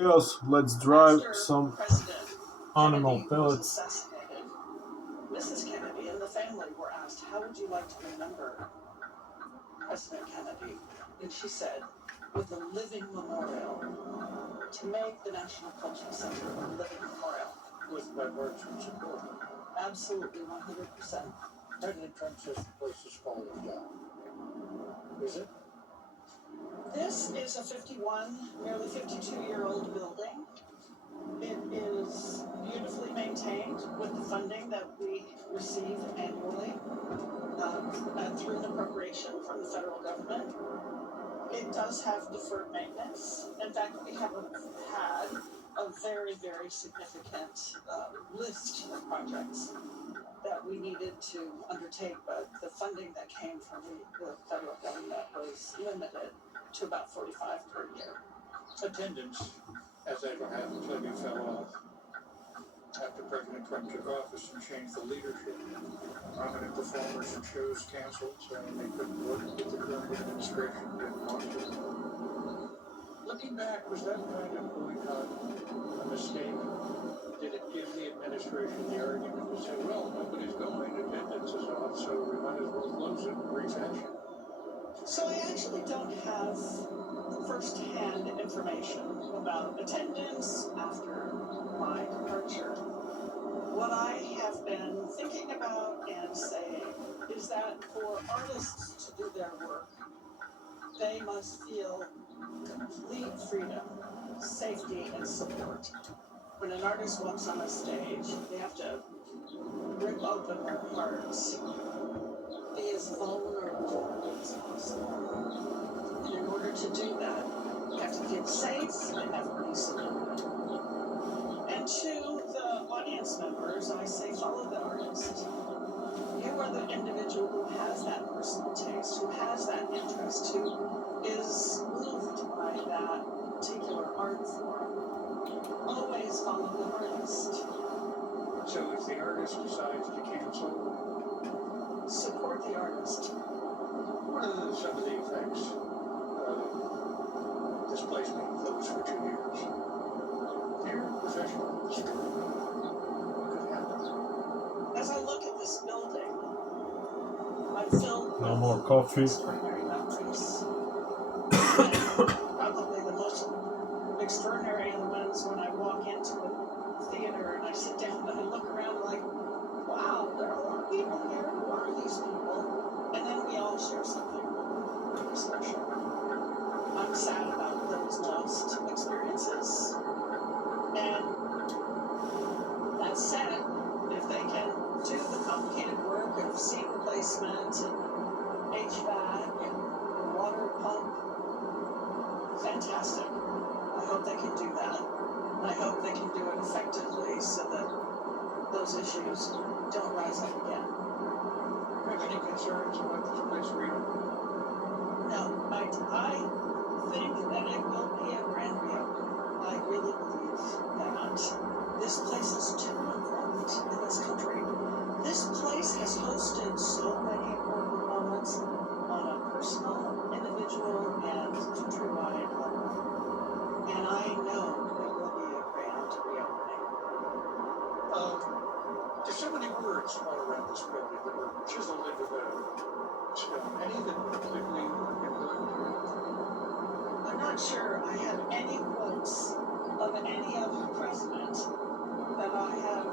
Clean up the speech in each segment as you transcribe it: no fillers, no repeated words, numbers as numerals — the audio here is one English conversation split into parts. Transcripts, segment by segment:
Girls, let's drive After some President animal Kennedy was pellets. assassinated, Mrs. Kennedy and the family were asked, "How would you like to remember President Kennedy?" And she said, "With a living memorial, to make the National Cultural Center a living memorial." With bipartisan support. Absolutely, 100%. President Trump says the place is falling down. Is it? This is a nearly 52-year-old building. It is beautifully maintained with the funding that we receive annually through an appropriation from the federal government. It does have deferred maintenance. In fact, we have had a very, very significant list of projects that we needed to undertake, but the funding that came from the federal government was limited to about 45 per year. Attendance, as ever happens, maybe fell off after President Trump took office and changed the leadership. Prominent performers and shows canceled, saying they couldn't work with the current administration, didn't want to. Looking back, was that kind of boycott a mistake? Did it give the administration the argument to say, well, nobody's going, attendance is off, so we might as well close it and refashion? So I actually don't have first-hand information about attendance after my departure. What I have been thinking about and saying is that for artists to do their work, they must feel complete freedom, safety, and support. When an artist walks on a stage, they have to rip open their hearts, be as vulnerable as possible. And in order to do that, you have to feel safe and have to be supported. And to the audience members, I say follow the artist. You are the individual who has that personal taste, who has that interest, who is moved by that particular art form. Always follow the artist. So if the artist decides to cancel, support the artist. what are some of the effects of this place being closed for 2 years? If you're a professional industry, what could happen? As I look at this building, I'm filled No with more coffee. extraordinary memories. Probably the most extraordinary are the ones when I walk into a theater and I sit down and I look around like, wow, there are a lot of people here. Who are these people? And then we all share something really special. I'm sad about those lost experiences. And that said, if they can do the complicated work of seam replacement and HVAC and water pump, fantastic. I hope they can do that. And I hope they can do it effectively so that those issues don't rise up again. Do you have any concerns about this place reopening? No, I think that it will be a grand reopening. I really believe that this place is too important in this country. This place has hosted so many important moments on a personal, individual, and countrywide level. And I know it will be a grand reopening. There's so many words all around this building that were chiseled into the stone. Any that completely important to you? I'm not sure I have any quotes of any other president that I have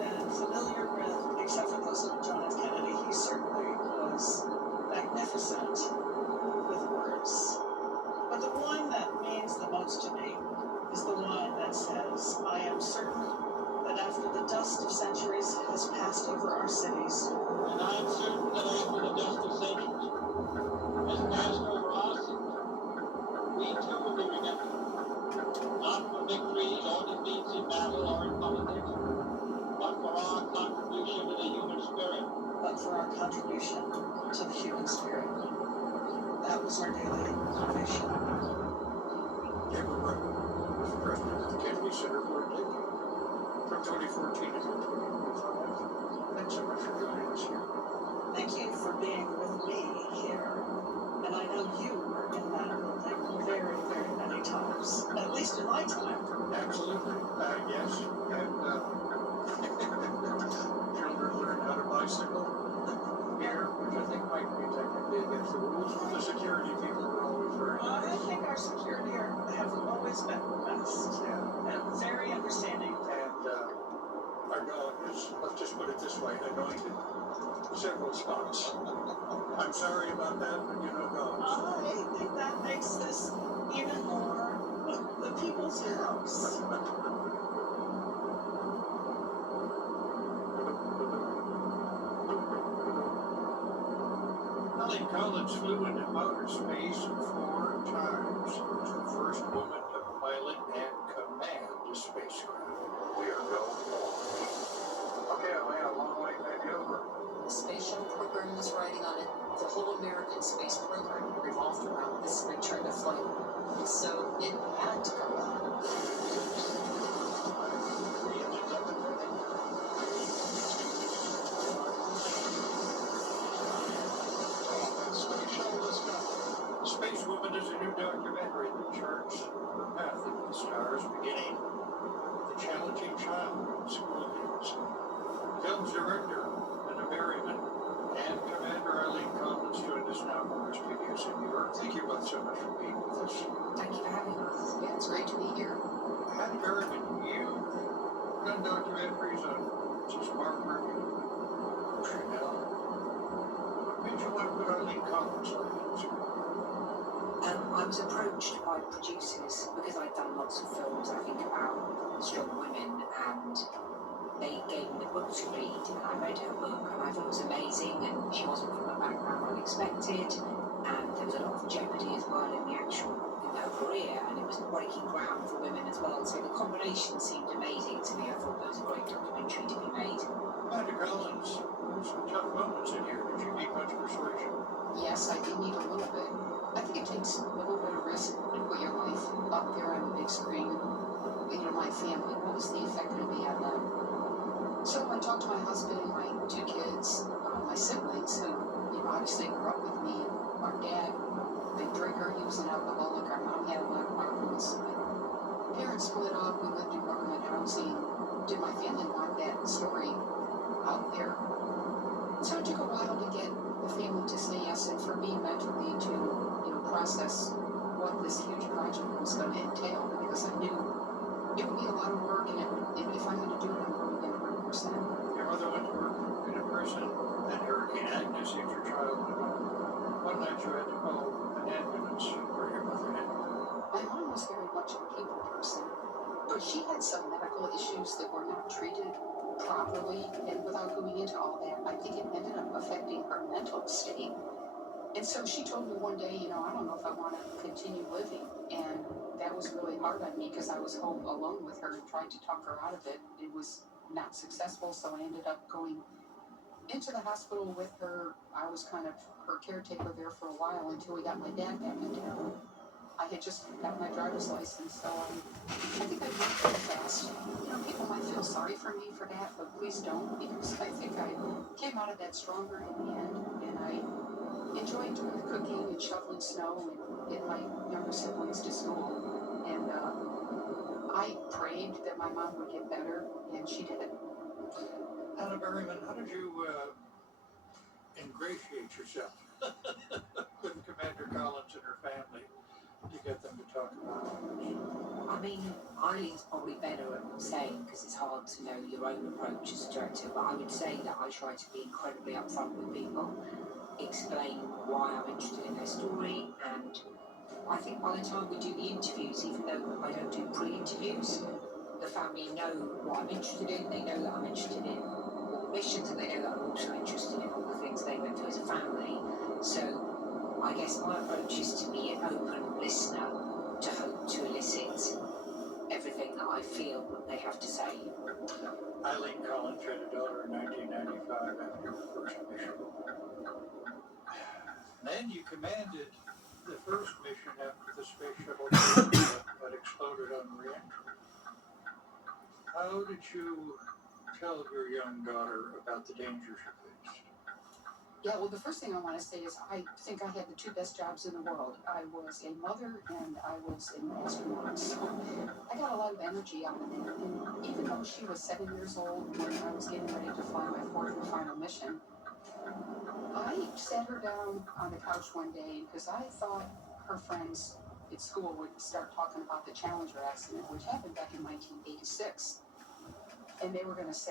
been familiar with, except for those of John F. Kennedy. He certainly was magnificent with words. But the one that means the most to me is the one that says, I am certain that after the dust of centuries has passed over our cities, and I am certain that after the dust of centuries has passed over us, we too will be remembered, not for victories or defeats in battle or in politics, but for our contribution to the human spirit. but for our contribution to the human spirit. That was our daily salvation. Deborah Brown was the president of the Kennedy Center for a decade, from 2014 to 2025. Thanks so much for joining us here. Thank you for being with me here. And I know you were in that building very, very many times. At least least in my time. Absolutely. Yes. And children learn how to bicycle here, which I think might be technically against the rules, but the security people were always very I nice. think our security have always been the best Yeah. and very understanding. And our dog is, let's just put it this way, anointed several spots. I'm sorry about that, but you know dogs. I think that makes this even more the people's house. Eileen Collins flew into outer space 4 times. She was the first woman to pilot and command a spacecraft. We are going. Okay, Eileen, a long way maybe over. The space shuttle program was riding on it. The whole American space program revolved around this return to flight. And so it had to come back. The engines up and running. Space shuttle is gone. Space Woman is a new documentary that charts her path into the stars, beginning with the challenging childhood school years. Film's director, Linda Merriman, and Commander Eileen Collins joined us now from our studios in New York. Thank you both so much for being with us. Thank you for having us. Yeah, it's great to be here. Hattie Merriman, you've done documentaries on just Margaret and Chanel. What made you want to put Eileen Collins on the screen? I was approached by producers because I'd done lots of films, I think, about strong women, and they gave me the book to read, and I read her book, and I thought it was amazing, and she wasn't from a background I'd expected, and there was a lot of jeopardy as well in her career, and it was breaking ground for women as well, so the combination seemed amazing to me. I thought it was a great documentary to be made. Commander Collins, some tough moments in here. Did you need much persuasion? Yes, I did need a little bit. I think it takes a little bit of risk to put your life out there on the big screen. My family, what was the effect going to be on them? So I talked to my husband, my 2 kids, my siblings, who, obviously grew up with me. Our dad, big drinker, he was an alcoholic. Our mom had a lot of problems. My parents split up. We lived in government housing. Did my family want that story out there? So it took a while to get the family to say yes, and for me mentally to, process what this huge project was going to entail, because I knew it would be a lot of work, and if I'm going to do it, I'm going in 100%. Your mother went to work in a prison, and Hurricane Agnes hit your childhood home. One night you had to call an ambulance for your mother had. My mom was very much a people person, but she had some medical issues that were not treated properly, and without going into all that, I think it ended up affecting her mental state. And so she told me one day, I don't know if I want to continue living. And that was really hard on me because I was home alone with her and trying to talk her out of it. It was not successful, so I ended up going into the hospital with her. I was kind of her caretaker there for a while until we got my dad back in town. I had just got my driver's license, so I think I moved pretty fast. People might feel sorry for me for that, but please don't, because I think I came out of that stronger in the end, and I enjoyed doing the cooking and shoveling snow and getting my younger siblings to school. And I prayed that my mom would get better, and she did. Anna Berryman, how did you ingratiate yourself with Commander Collins and her family to get them to talk about it? I mean, Eileen's probably better at saying, because it's hard to know your own approach as a director, but I would say that I try to be incredibly upfront with people, explain why I'm interested in their story, and I think by the time we do the interviews, even though I don't do pre-interviews, the family know what I'm interested in, they know that I'm interested in all the missions, and they know that I'm also interested in all the things they went through as a family. So I guess my approach is to be an open listener to hope to elicit everything that I feel that they have to say. Eileen Collins had a daughter in 1995 after her first mission. Then you commanded the first mission after the space shuttle that exploded on re-entry. How did you tell your young daughter about the dangers you faced? Yeah, well, the first thing I want to say is I think I had the two best jobs in the world. I was a mother and I was an astronaut. So I got a lot of energy out of that. And even though she was 7 years old when I was getting ready to fly my fourth and final mission, I sat her down on the couch one day because I thought her friends at school would start talking about the Challenger accident, which happened back in 1986. And they were going to say,